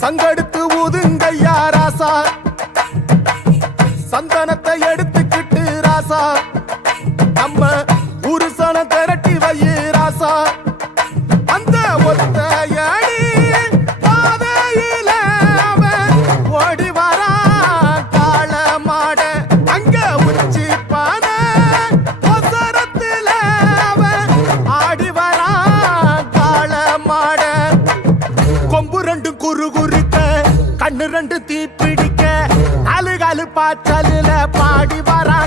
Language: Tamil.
சங்கெடுத்து ஊதுங்கய்யா ராசா, சந்தனத்தை எடுத்துக்கிட்டு ராசா, நம்ம புருஷன திரட்டி வையே ராசா. அந்த ஒத்தையடி பாதையில அவன் ஓடி வரா காள மாட, அங்க உச்சி பான ஒசரத்துல அவன் ஆடி வரா காள மாட. கொம்பு ரெண்டு குறு கண்ணு ரெண்டு தீ பிடிக்க அழுகாலு பாச்சலில பாடி வரா